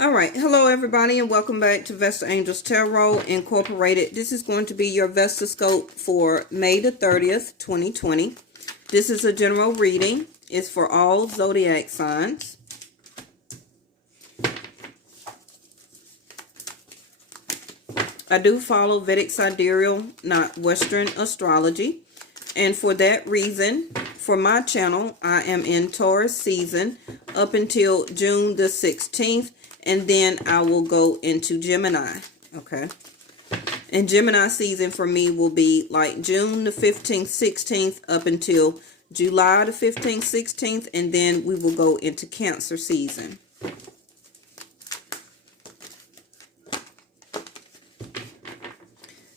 All right. Hello, everybody, and welcome back to Vesta Angels Tarot Incorporated. This is going to be your Vesta Scope for May the 30th, 2020. This is a general reading. It's for all zodiac signs. I do follow Vedic sidereal, not Western astrology. And for that reason, for my channel, I am in Taurus season up until June the 16th. And then I will go into Gemini, okay? And Gemini season for me will be like June the 15th, 16th up until July the 15th, 16th. And then we will go into Cancer season.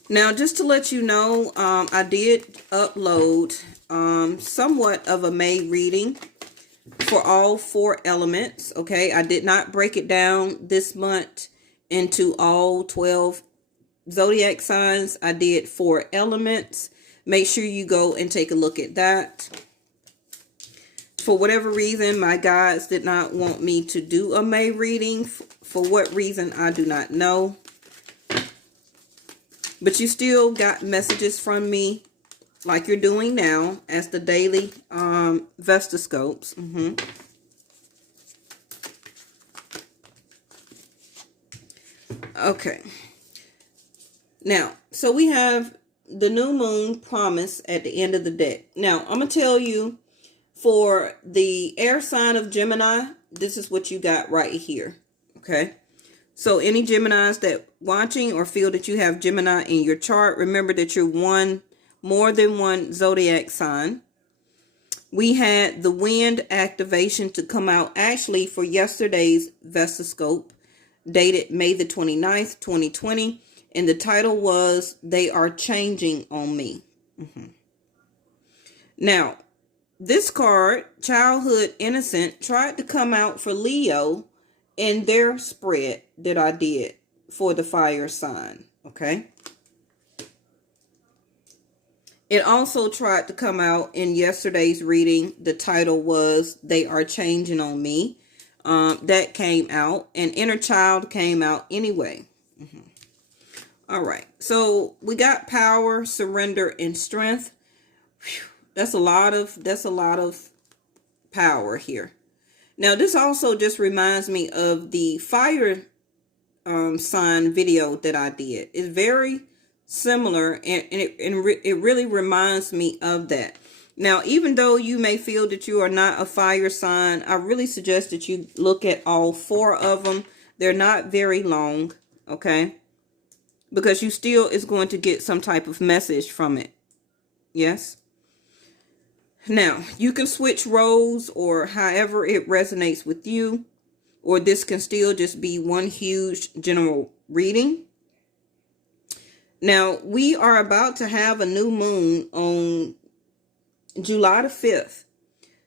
Now, just to let you know, I did upload somewhat of a May reading for all 4 elements, okay? I did not break it down this month into all 12 zodiac signs. I did 4 elements. Make sure you go and take a look at that. For whatever reason, my guides did not want me to do a May reading. For what reason, I do not know. But you still got messages from me like you're doing now as the daily Vesta Scopes. Okay. Now, so we have the new moon promise at the end of the deck. Now, I'm going to tell you for the air sign of Gemini, this is what you got right here. Okay. So any Geminis that watching or feel that you have Gemini in your chart, remember that you're more than one zodiac sign. We had the wind activation to come out actually for yesterday's Vesta Scope, dated May the 29th, 2020. And the title was, They Are Changing on Me. Now, this card, Childhood Innocent, tried to come out for Leo in their spread that I did for the fire sign. Okay. It also tried to come out in yesterday's reading. The title was, They Are Changing on Me. That came out. And Inner Child came out anyway. All right. So we got power, surrender, and strength. Whew. That's a lot of power here. Now, this also just reminds me of the fire sign video that I did. It's very similar, and it really reminds me of that. Now, even though you may feel that you are not a fire sign, I really suggest that you look at all 4 of them. They're not very long, okay? Because you still is going to get some type of message from it. Yes? Now, you can switch roles or however it resonates with you. Or this can still just be one huge general reading. Now, we are about to have a new moon on July the 5th.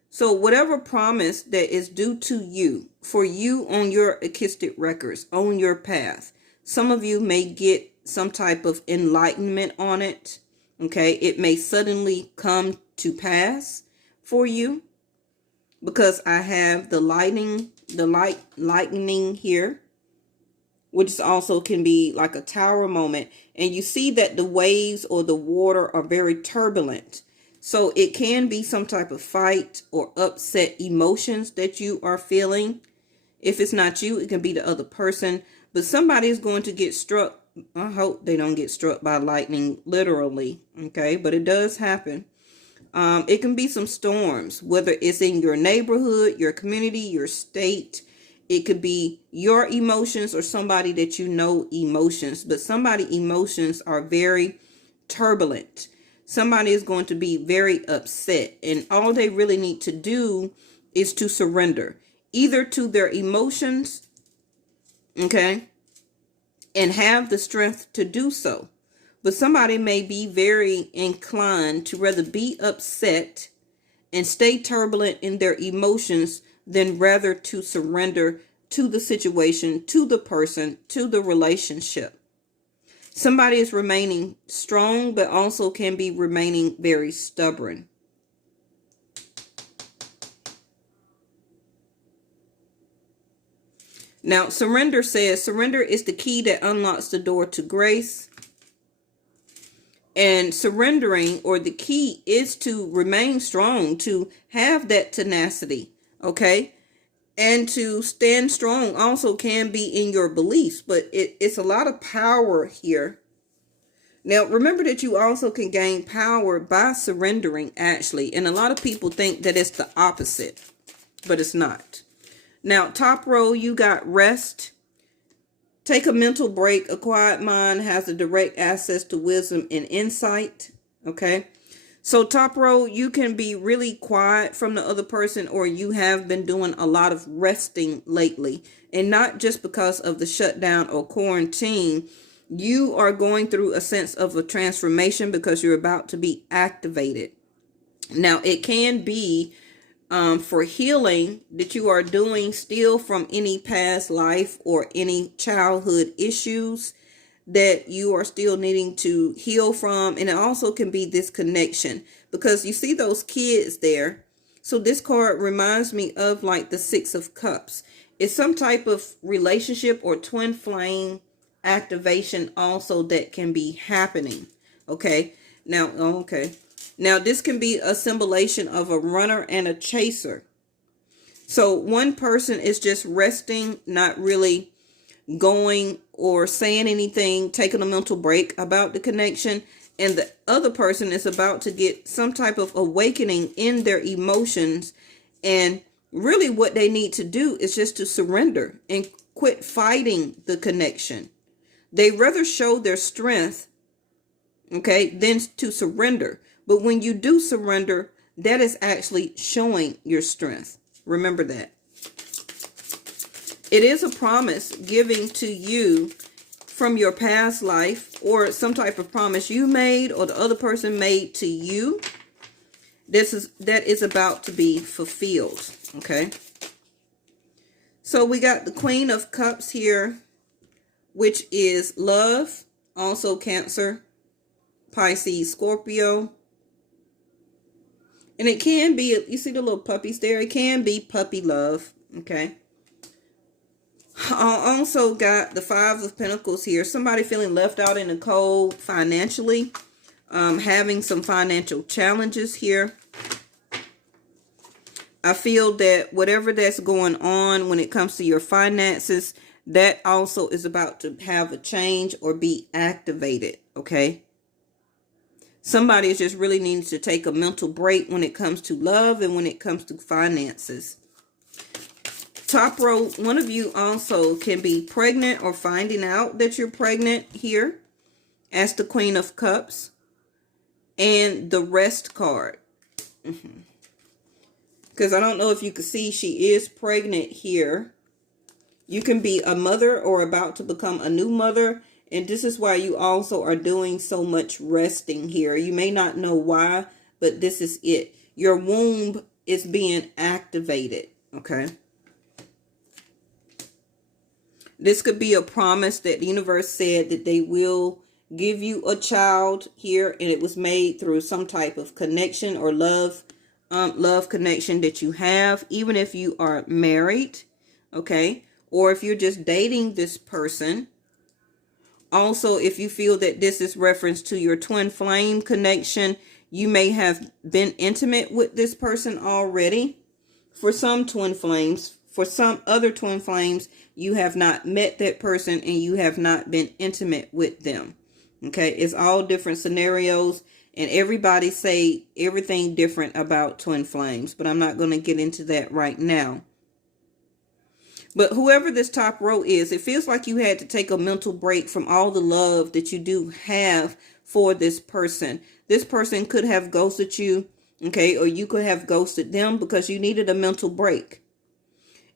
So whatever promise that is due to you, for you on your Akashic records, on your path, some of you may get some type of enlightenment on it. Okay, it may suddenly come to pass for you because I have the lightning here, which also can be like a tower moment. And you see that the waves or the water are very turbulent. So it can be some type of fight or upset emotions that you are feeling. If it's not you, it can be the other person. But somebody is going to get struck. I hope they don't get struck by lightning literally. Okay, but it does happen. It can be some storms, whether it's in your neighborhood, your community, your state. It could be your emotions or somebody that you know emotions. But somebody emotions are very turbulent. Somebody is going to be very upset. And all they really need to do is to surrender. Either to their emotions, okay, and have the strength to do so. But somebody may be very inclined to rather be upset and stay turbulent in their emotions than rather to surrender to the situation, to the person, to the relationship. Somebody is remaining strong, but also can be remaining very stubborn. Now, surrender says, surrender is the key that unlocks the door to grace. And surrendering, or the key, is to remain strong, to have that tenacity, okay? And to stand strong also can be in your beliefs, but it's a lot of power here. Now, remember that you also can gain power by surrendering, actually. And a lot of people think that it's the opposite, but it's not. Now, top row, you got rest. Take a mental break. A quiet mind has a direct access to wisdom and insight. Okay. So top row, you can be really quiet from the other person, or you have been doing a lot of resting lately. And not just because of the shutdown or quarantine. You are going through a sense of a transformation because you're about to be activated. Now, it can be for healing that you are doing still from any past life or any childhood issues that you are still needing to heal from. And it also can be this connection, because you see those kids there. So this card reminds me of like the Six of Cups. It's some type of relationship or twin flame activation also that can be happening. Okay. Now, this can be a symbolization of a runner and a chaser. So one person is just resting, not really going or saying anything, taking a mental break about the connection. And the other person is about to get some type of awakening in their emotions. And really what they need to do is just to surrender and quit fighting the connection. They rather show their strength, okay, than to surrender. But when you do surrender, that is actually showing your strength. Remember that. It is a promise giving to you from your past life, or some type of promise you made or the other person made to you. That is about to be fulfilled. Okay. So we got the Queen of Cups here, which is love, also Cancer, Pisces, Scorpio. And it can be, you see the little puppies there? It can be puppy love, okay? I also got the Five of Pentacles here. Somebody feeling left out in the cold financially. Having some financial challenges here. I feel that whatever that's going on when it comes to your finances, that also is about to have a change or be activated, okay? Somebody is just really needs to take a mental break when it comes to love and when it comes to finances. Top row, one of you also can be pregnant or finding out that you're pregnant here as the Queen of Cups. And the Rest card. Because I don't know if you can see, she is pregnant here. You can be a mother or about to become a new mother. And this is why you also are doing so much resting here. You may not know why, but this is it. Your womb is being activated, okay? This could be a promise that the universe said that they will give you a child here, and it was made through some type of connection or love connection that you have, even if you are married, okay? Or if you're just dating this person. Also, if you feel that this is reference to your twin flame connection, you may have been intimate with this person already. For some twin flames, for some other twin flames, you have not met that person and you have not been intimate with them. Okay, it's all different scenarios, and everybody say everything different about twin flames, but I'm not going to get into that right now. But whoever this top row is, it feels like you had to take a mental break from all the love that you do have for this person. This person could have ghosted you, okay, or you could have ghosted them because you needed a mental break.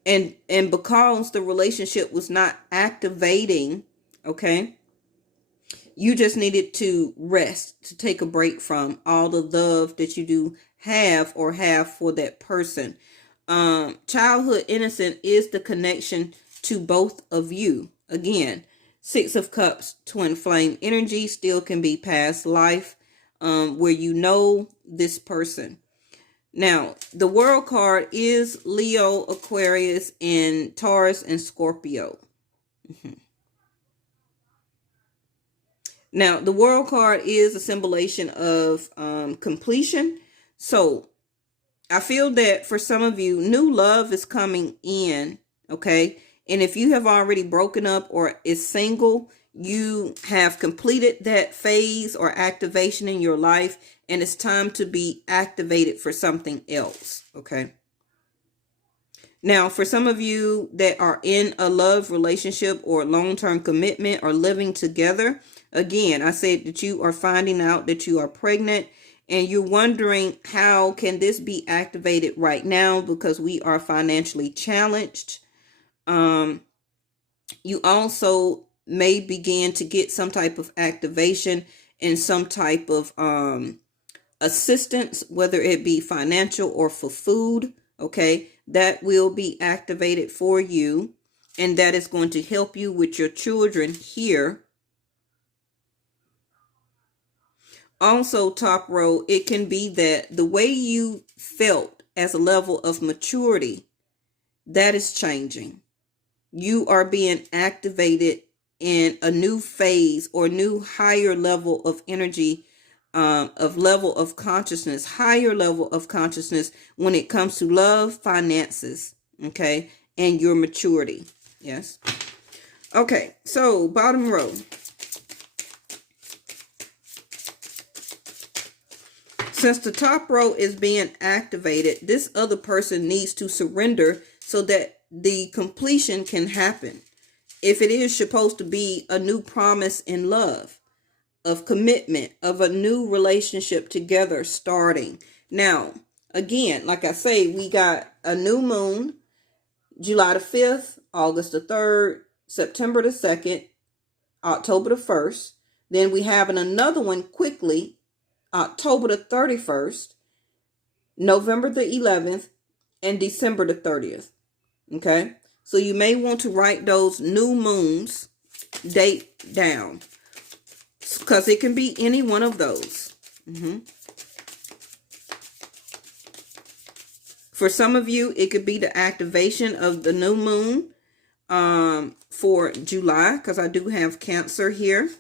And because the relationship was not activating, okay, you just needed to rest, to take a break from all the love that you do have or have for that person. Childhood innocence is the connection to both of you. Again, Six of Cups, twin flame energy, still can be past life, where you know this person. Now, the world card is Leo, Aquarius, and Taurus and Scorpio. Now, the world card is a symbolization of completion. So I feel that for some of you, new love is coming in, okay? And if you have already broken up or is single, you have completed that phase or activation in your life, and it's time to be activated for something else, okay? Now, for some of you that are in a love relationship or long-term commitment or living together, again, I said that you are finding out that you are pregnant and you're wondering, how can this be activated right now because we are financially challenged. You also may begin to get some type of activation and some type of assistance, whether it be financial or for food, okay, that will be activated for you, and that is going to help you with your children here. Also, top row, it can be that the way you felt as a level of maturity, that is changing. You are being activated in a new phase or new higher level of energy, of level of consciousness, higher level of consciousness when it comes to love, finances, okay, and your maturity. Yes. Okay, so bottom row. Since the top row is being activated, this other person needs to surrender so that the completion can happen. If it is supposed to be a new promise in love, of commitment, of a new relationship together starting. Now, again, like I say, we got a new moon, July the 5th, August the 3rd, September the 2nd, October the 1st. Then we have another one quickly, October the 31st, November the 11th, and December the 30th. Okay? So you may want to write those new moons date down, because it can be any one of those. For some of you, it could be the activation of the new moon for July, because I do have Cancer here.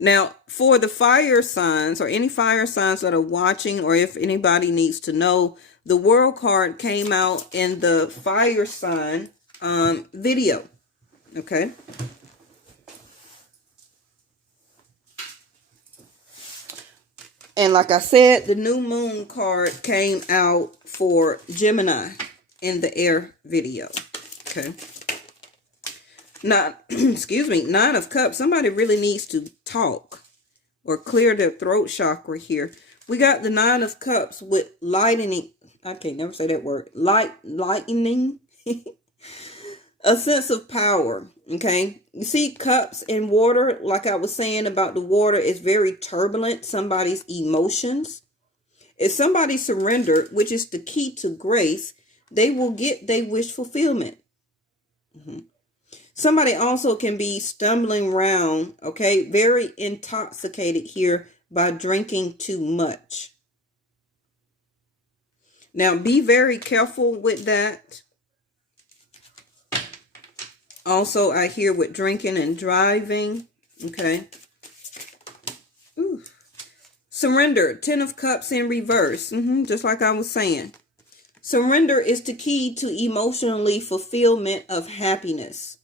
Now, for the fire signs or any fire signs that are watching, or if anybody needs to know, the world card came out in the fire sign video. Okay. And like I said, the new moon card came out for Gemini in the air video. Okay. Now, excuse me, 9 of Cups. Somebody really needs to talk or clear their throat chakra here. We got the 9 of Cups with lightening. I can't never say that word. Lightening. A sense of power. Okay. You see cups in water, like I was saying about the water, is very turbulent. Somebody's emotions. If somebody surrendered, which is the key to grace, they will get their wish fulfillment. Somebody also can be stumbling around, okay, very intoxicated here by drinking too much. Now, be very careful with that. Also, I hear with drinking and driving, okay. Ooh. Surrender, 10 of Cups in reverse, just like I was saying. Surrender is the key to emotionally fulfillment of happiness.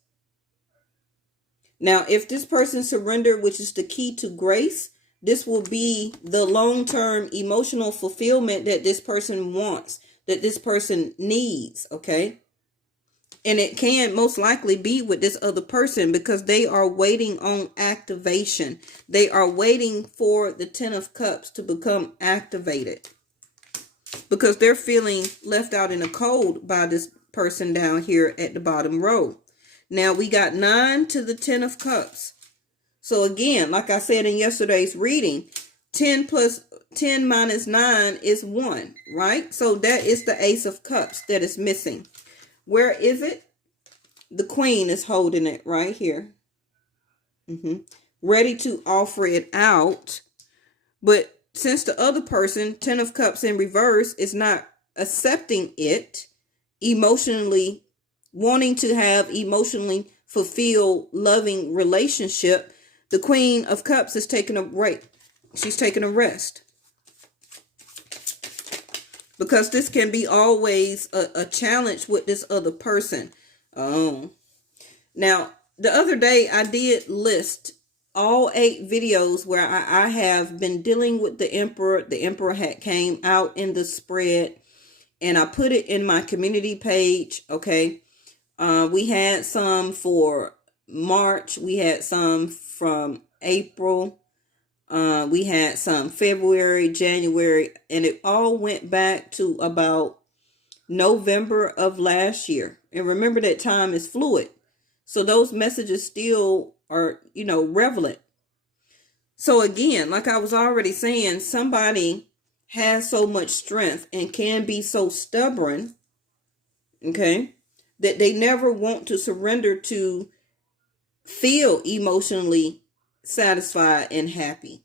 Now, if this person surrendered, which is the key to grace, this will be the long-term emotional fulfillment that this person wants, that this person needs, okay? And it can most likely be with this other person because they are waiting on activation. They are waiting for the 10 of Cups to become activated because they're feeling left out in the cold by this person down here at the bottom row. Now we got 9 to the 10 of Cups. So again, like I said in yesterday's reading, 10 minus 9 is 1, right? So that is the Ace of Cups that is missing. Where is it? The Queen is holding it right here. Ready to offer it out. But since the other person, Ten of Cups in reverse, is not accepting it, emotionally wanting to have emotionally fulfilled, loving relationship, the Queen of Cups is taking a break. She's taking a rest. Because this can be always a challenge with this other person. Now, the other day I did list all 8 videos where I have been dealing with the Emperor. The Emperor had came out in the spread, and I put it in my community page. Okay. We had some for March. We had some from April. We had some February, January, and it all went back to about November of last year. And remember that time is fluid. So those messages still are, relevant. So again, like I was already saying, somebody has so much strength and can be so stubborn, okay, that they never want to surrender to feel emotionally satisfied and happy,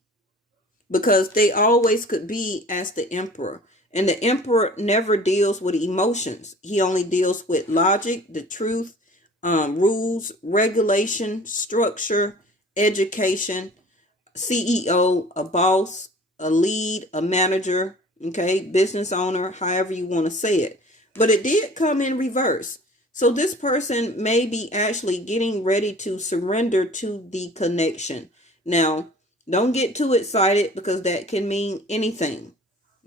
because they always could be as the Emperor. And the Emperor never deals with emotions. He only deals with logic, the truth, rules, regulation, structure, education, CEO, a boss, a lead, a manager, okay, business owner, however you want to say it. But it did come in reverse. So this person may be actually getting ready to surrender to the connection. Now, don't get too excited, because that can mean anything,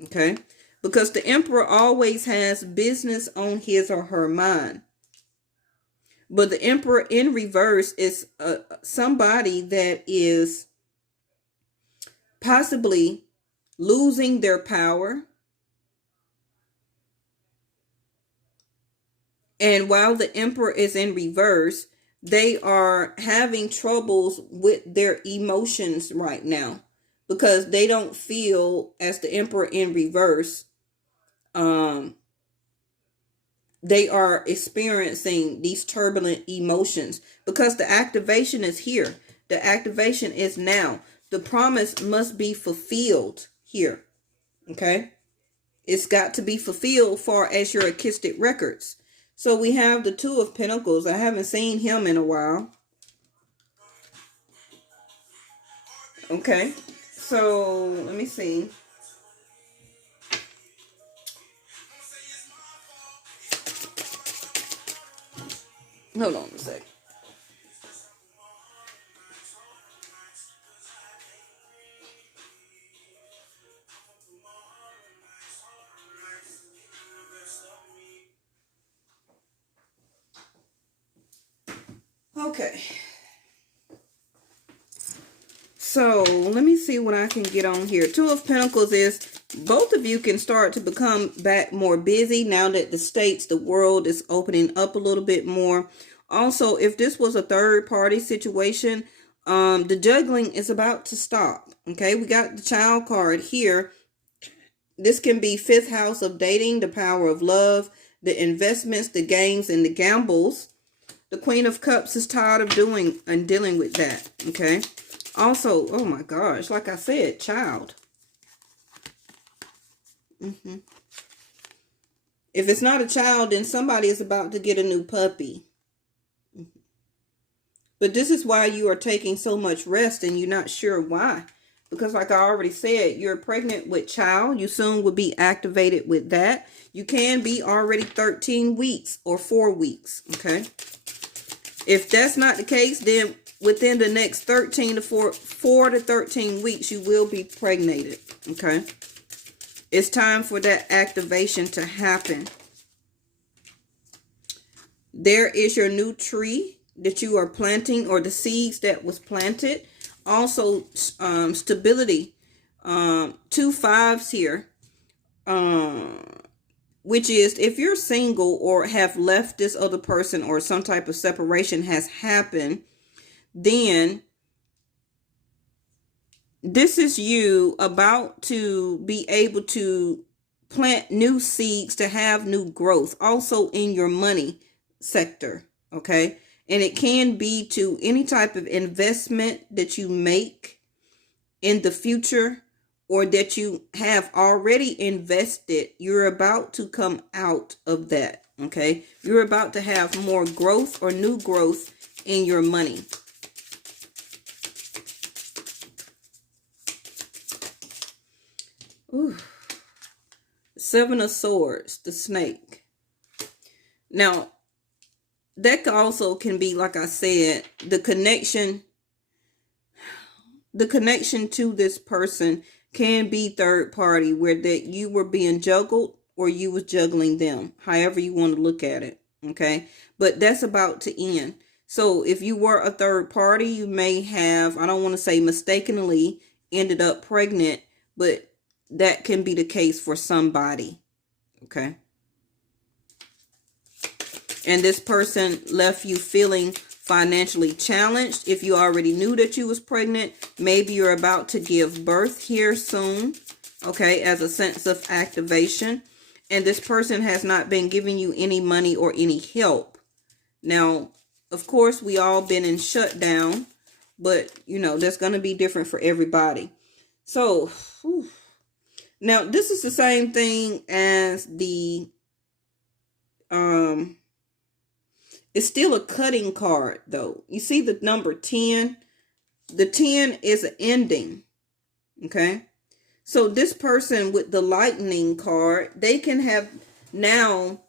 okay? Because the Emperor always has business on his or her mind. But the Emperor in reverse is somebody that is possibly losing their power. And while the Emperor is in reverse, they are having troubles with their emotions right now, because they don't feel, as the Emperor in reverse, they are experiencing these turbulent emotions, because the activation is here. The activation is now. The promise must be fulfilled here. Okay? It's got to be fulfilled far as your Akistic records. So we have the Two of Pentacles. I haven't seen him in a while. Okay. So let me see. Hold on a sec. Okay. So let me see what I can get on here. Two of Pentacles is both of you can start to become back more busy now that the world is opening up a little bit more. Also, if this was a third party situation, the juggling is about to stop. Okay, we got the Child card here. This can be 5th house of dating, the power of love, the investments, the games, and the gambles. The Queen of Cups is tired of doing and dealing with that. Okay. Also, oh my gosh, like I said, child. If it's not a child, then somebody is about to get a new puppy. But this is why you are taking so much rest, and you're not sure why. Because like I already said, you're pregnant with child. You soon will be activated with that. You can be already 13 weeks or 4 weeks. Okay. If that's not the case, then within the next 4 to 13 weeks, you will be pregnated. Okay. It's time for that activation to happen. There is your new tree that you are planting, or the seeds that was planted. Also, stability. 2 5s here. Which is, if you're single or have left this other person, or some type of separation has happened, then this is you about to be able to plant new seeds to have new growth. Also in your money sector. Okay. And it can be to any type of investment that you make in the future, or that you have already invested, you're about to come out of that. Okay. You're about to have more growth or new growth in your money. Ooh. Seven of Swords, the snake. Now, that also can be, like I said, the connection to this person can be third party, where that you were being juggled or you was juggling them, however you want to look at it. Okay. But that's about to end. So if you were a third party, you may have, I don't want to say mistakenly, ended up pregnant, but that can be the case for somebody. Okay. And this person left you feeling financially challenged. If you already knew that you was pregnant, maybe you're about to give birth here soon. Okay, as a sense of activation. And this person has not been giving you any money or any help. Now, of course, we all been in shutdown, but you know, that's going to be different for everybody. So, whew. Now this is the same thing as the, it's still a cutting card though. You see the number 10? The 10 is an ending. Okay. So this person with the lightning card, they can have now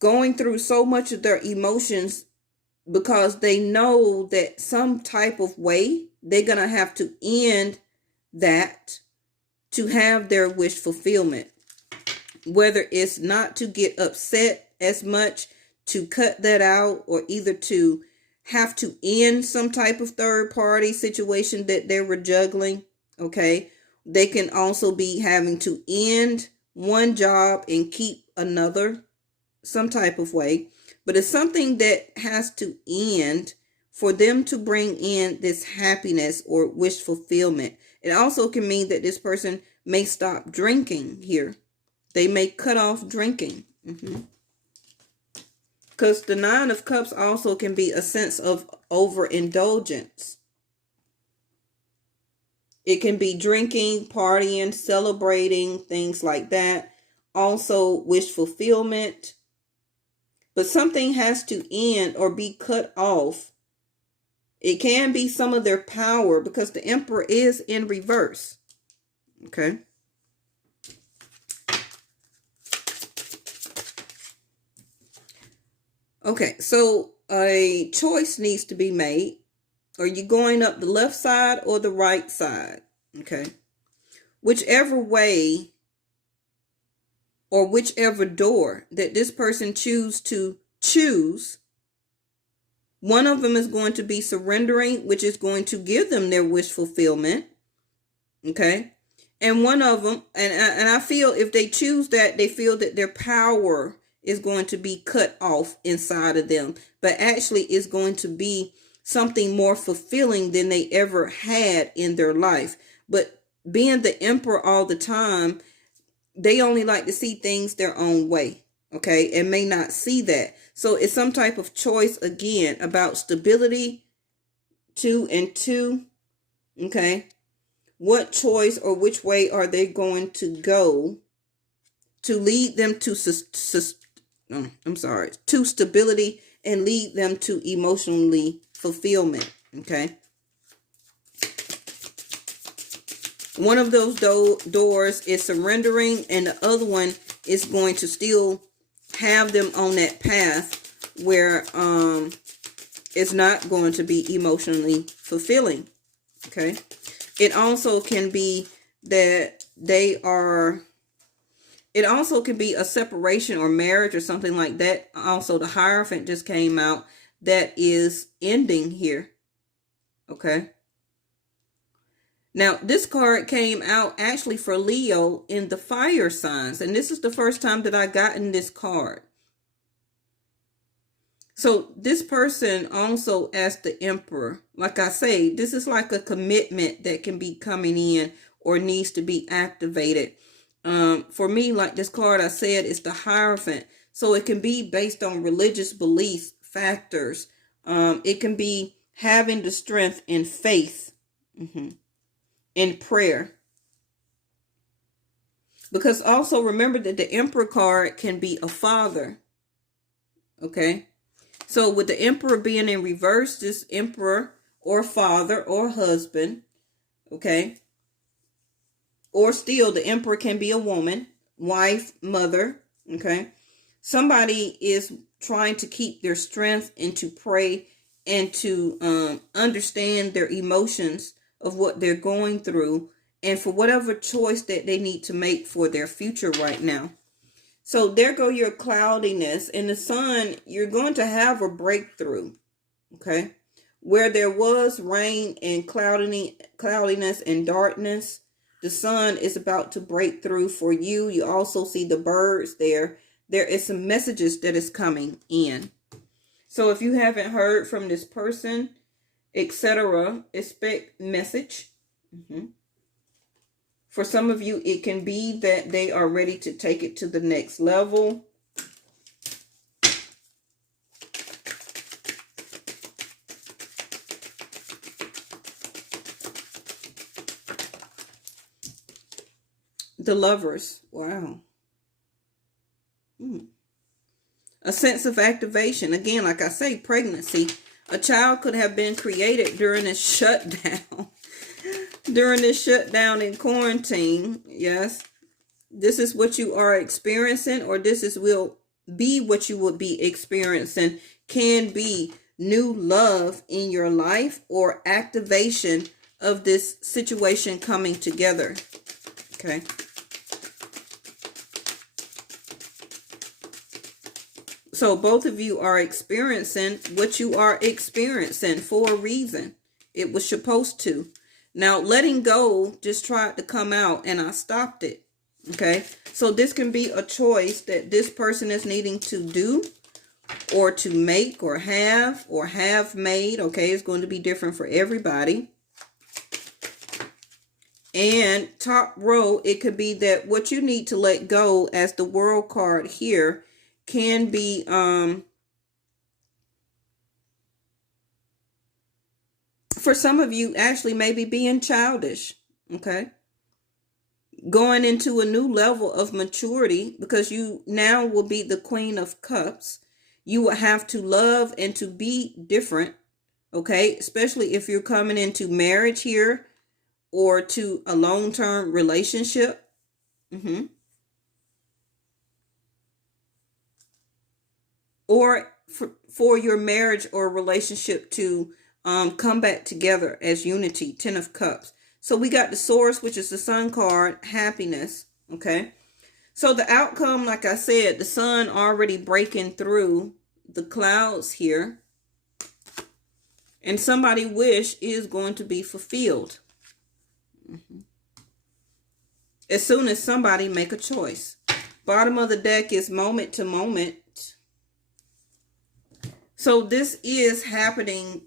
going through so much of their emotions because they know that some type of way they're going to have to end that to have their wish fulfillment. Whether it's not to get upset as much, to cut that out, or either to have to end some type of third party situation that they were juggling. Okay. They can also be having to end one job and keep another some type of way. But it's something that has to end for them to bring in this happiness or wish fulfillment. It also can mean that this person may stop drinking here. They may cut off drinking. Because the 9 of Cups also can be a sense of overindulgence. It can be drinking, partying, celebrating, things like that. Also wish fulfillment. But something has to end or be cut off. It can be some of their power because the Emperor is in reverse. Okay. Okay, so a choice needs to be made. Are you going up the left side or the right side? Okay. Whichever way or whichever door that this person choose, one of them is going to be surrendering, which is going to give them their wish fulfillment. Okay. And one of them, and I feel if they choose that, they feel that their power is going to be cut off inside of them, but actually is going to be something more fulfilling than they ever had in their life. But being the Emperor all the time, they only like to see things their own way. Okay. And may not see that. So it's some type of choice again about stability, 2 and 2. Okay. What choice or which way are they going to go to lead them to to stability and lead them to emotionally fulfillment. Okay. One of those doors is surrendering, and the other one is going to still have them on that path where it's not going to be emotionally fulfilling. Okay. It also can be that it also can be a separation or marriage or something like that. Also, the Hierophant just came out that is ending here. Okay. Now, this card came out actually for Leo in the fire signs. And this is the first time that I gotten this card. So this person also, as the Emperor, like I say, this is like a commitment that can be coming in or needs to be activated. For me, like this card I said, is the Hierophant. So it can be based on religious beliefs, factors. It can be having the strength in faith, in prayer. Because also remember that the Emperor card can be a father. Okay. So with the Emperor being in reverse, this Emperor or father or husband. Okay. Or still the Emperor can be a woman, wife, mother. Okay. Somebody is trying to keep their strength and to pray and to understand their emotions of what they're going through and for whatever choice that they need to make for their future right now. So there go your cloudiness. In the sun, you're going to have a breakthrough. Okay. Where there was rain and cloudiness and darkness, the sun is about to break through for you. You also see the birds there. There is some messages that is coming in. So if you haven't heard from this person, etc., expect message. For some of you, it can be that they are ready to take it to the next level. The Lovers. Wow. A sense of activation. Again, like I say, pregnancy. A child could have been created during a shutdown. During this shutdown in quarantine. Yes. This is what you are experiencing, or will be what you will be experiencing. Can be new love in your life or activation of this situation coming together. Okay. So both of you are experiencing what you are experiencing for a reason. It was supposed to. Now, letting go just tried to come out and I stopped it. Okay. So this can be a choice that this person is needing to do or to make or have made. Okay. It's going to be different for everybody. And top row, it could be that what you need to let go, as the World card here, can be for some of you actually maybe being childish. Okay. Going into a new level of maturity, because you now will be the Queen of Cups. You will have to love and to be different. Okay. Especially if you're coming into marriage here or to a long-term relationship. Or for your marriage or relationship to come back together as unity. 10 of Cups. So we got the Source, which is the Sun card, happiness. Okay. So the outcome, like I said, the sun already breaking through the clouds here. And somebody's wish is going to be fulfilled. As soon as somebody make a choice. Bottom of the deck is moment to moment. So this is happening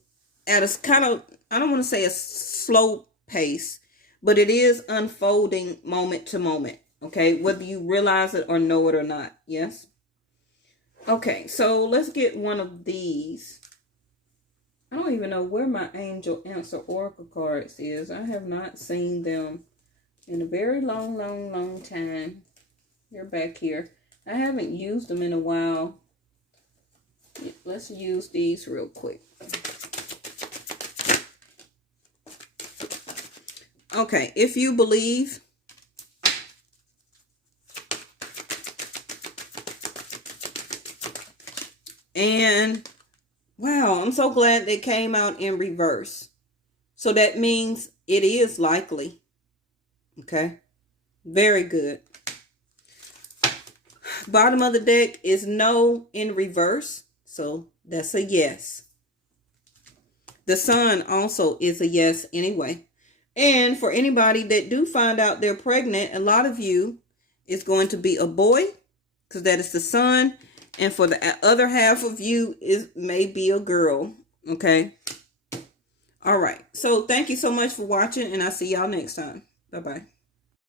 at a kind of, I don't want to say a slow pace, but it is unfolding moment to moment. Okay, whether you realize it or know it or not. Yes. Okay, so let's get one of these. I don't even know where my Angel Answer Oracle cards is. I have not seen them in a very long time. They're back here. I haven't used them in a while. Let's use these real quick. Okay, if you believe. And wow, I'm so glad they came out in reverse. So that means it is likely. Okay, very good. Bottom of the deck is no in reverse. So that's a yes. The Sun also is a yes anyway. And for anybody that do find out they're pregnant, a lot of you is going to be a boy, because that is the Sun. And for the other half of you, it may be a girl. Okay. All right. So thank you so much for watching, and I'll see y'all next time. Bye-bye.